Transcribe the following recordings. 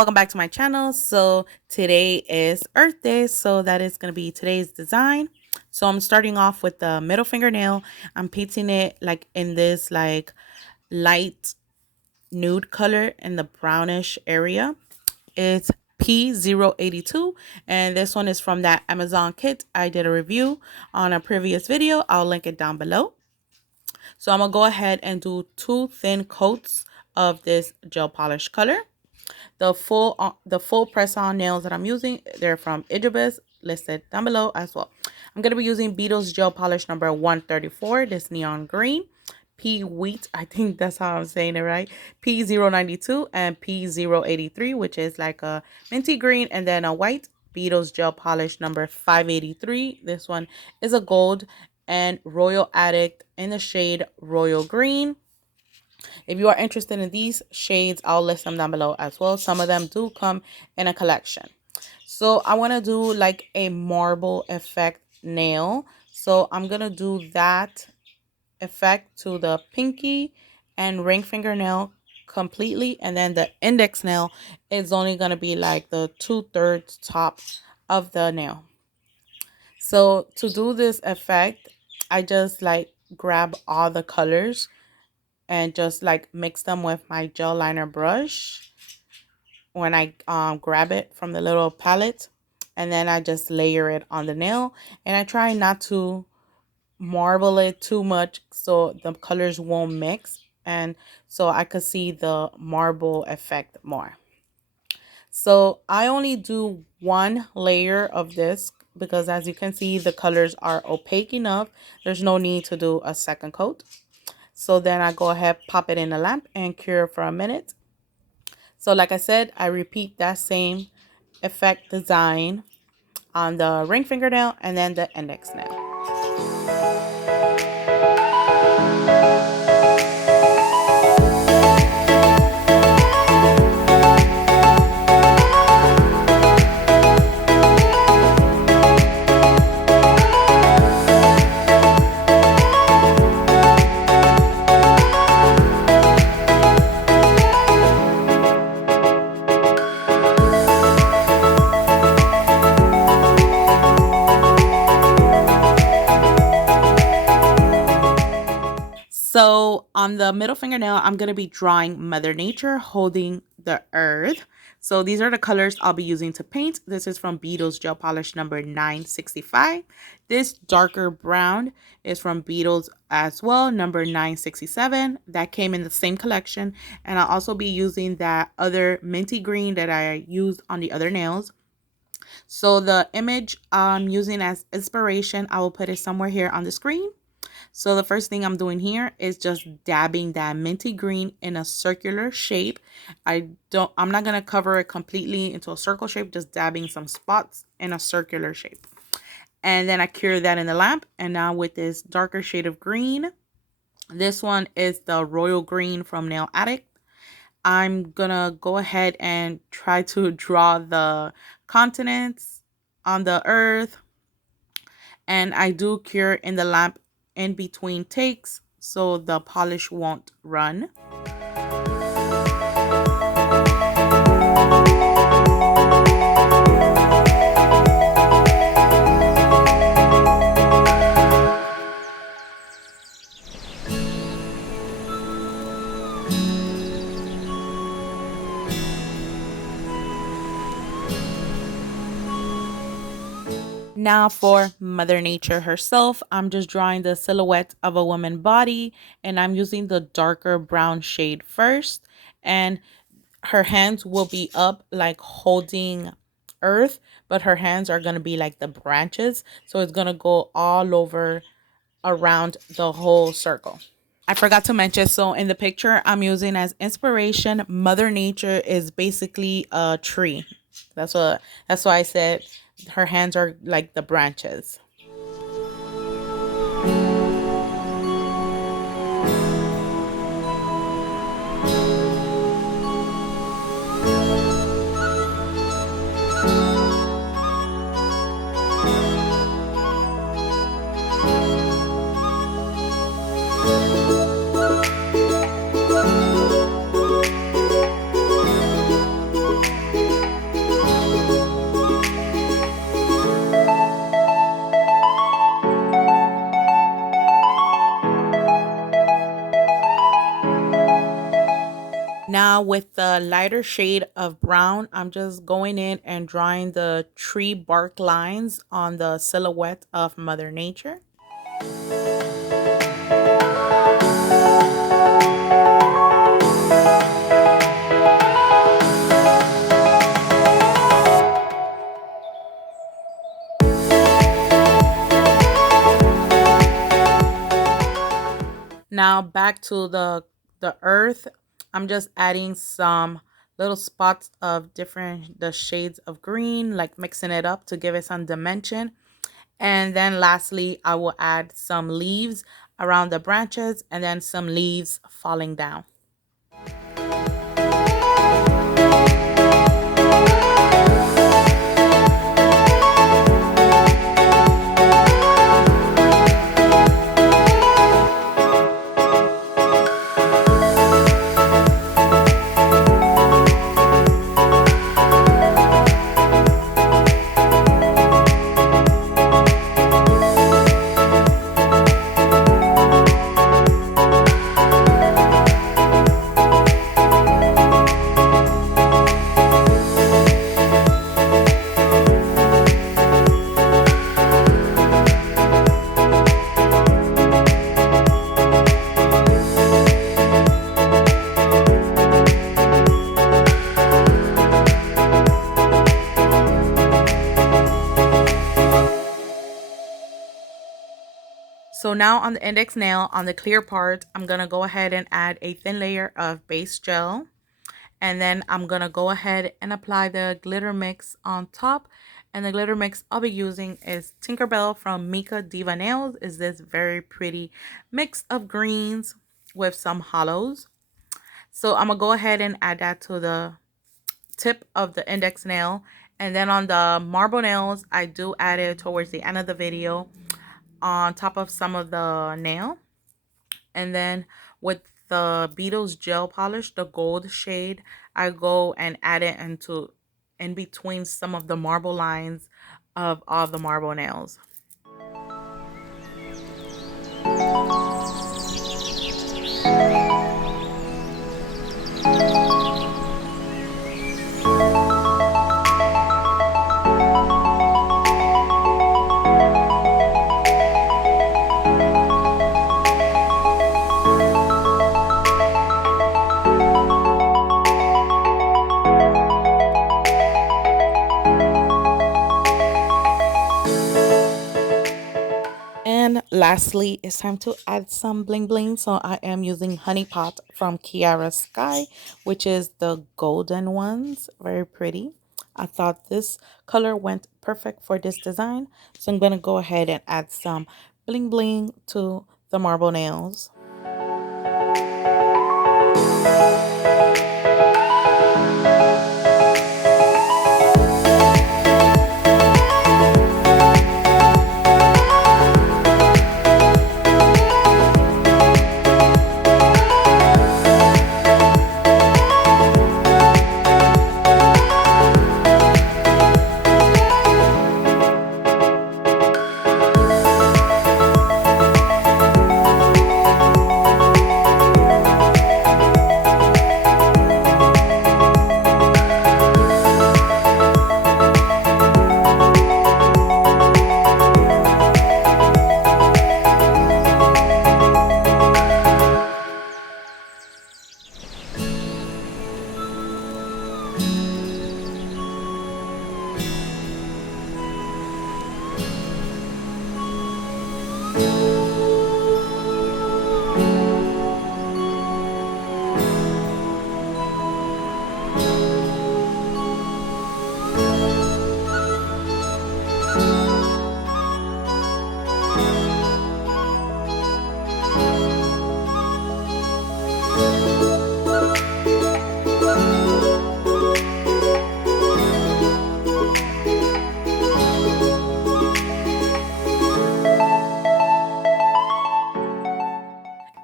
welcome back to my channel. So today is Earth Day, so that is going to be today's design. So I'm starting off with the middle fingernail. I'm painting it like in this like light nude color in the brownish area. It's P082, and this one is from that Amazon kit. I did a review on a previous video. I'll link it down below. So I'm gonna go ahead and do 2 thin coats of this gel polish color. The full press-on nails that I'm using, they're from Ejiubas, listed down below as well. I'm going to be using Beetles gel polish number 134, this neon green. Pewete, I think that's how I'm saying it right. P092 and P083, which is like a minty green, and then a white Beetles gel polish number 583. This one is a gold, and Royal Addict in the shade Royal Green. If you are interested in these shades, I'll list them down below as well. Some of them do come in a collection. So I want to do like a marble effect nail. So I'm going to do that effect to the pinky and ring fingernail completely. And then the index nail is only going to be like the 2/3 top of the nail. So to do this effect, I just like grab all the colors and just like mix them with my gel liner brush when I grab it from the little palette, and then I just layer it on the nail, and I try not to marble it too much so the colors won't mix, and so I could see the marble effect more. So I only do 1 layer of this because, as you can see, the colors are opaque enough. There's no need to do a second coat. So then I go ahead, pop it in a lamp and cure for a minute. So like I said, I repeat that same effect design on the ring fingernail and then the index nail. So on the middle fingernail, I'm going to be drawing Mother Nature holding the earth. So these are the colors I'll be using to paint. This is from Beetles gel polish number 965. This darker brown is from Beetles as well, number 967. That came in the same collection. And I'll also be using that other minty green that I used on the other nails. So the image I'm using as inspiration, I will put it somewhere here on the screen. So the first thing I'm doing here is just dabbing that minty green in a circular shape. I'm not going to cover it completely into a circle shape, just dabbing some spots in a circular shape. And then I cure that in the lamp. And now with this darker shade of green, this one is the Royal Green from Nail Addict. I'm going to go ahead and try to draw the continents on the earth. And I do cure in the lamp in between takes so the polish won't run. Now for Mother Nature herself, I'm just drawing the silhouette of a woman body, and I'm using the darker brown shade first, and her hands will be up like holding earth, but her hands are going to be like the branches, so it's going to go all over around the whole circle. I forgot to mention, so in the picture I'm using as inspiration, Mother Nature is basically a tree. That's why I said her hands are like the branches. with the lighter shade of brown, I'm just going in and drawing the tree bark lines on the silhouette of Mother Nature. Now back to the earth. I'm just adding some little spots of different the shades of green, like mixing it up to give it some dimension. And then lastly, I will add some leaves around the branches and then some leaves falling down. So now on the index nail, on the clear part, I'm going to go ahead and add a thin layer of base gel. And then I'm going to go ahead and apply the glitter mix on top. And the glitter mix I'll be using is Tinkerbell from Mika Diva Nails. Is this very pretty mix of greens with some hollows. So I'm going to go ahead and add that to the tip of the index nail. And then on the marble nails, I do add it towards the end of the video on top of some of the nail. And then with the Beetles gel polish, the gold shade, I go and add it in between some of the marble lines of all the marble nails. And lastly, it's time to add some bling bling. So I am using Honey Pot from KiaraSky, which is the golden ones. Very pretty. I thought this color went perfect for this design. So I'm going to go ahead and add some bling bling to the marble nails.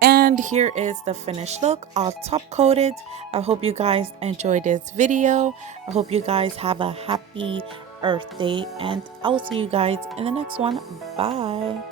And here is the finished look, all top coated. I hope you guys enjoyed this video. I hope you guys have a happy Earth Day, and I will see you guys in the next one. Bye.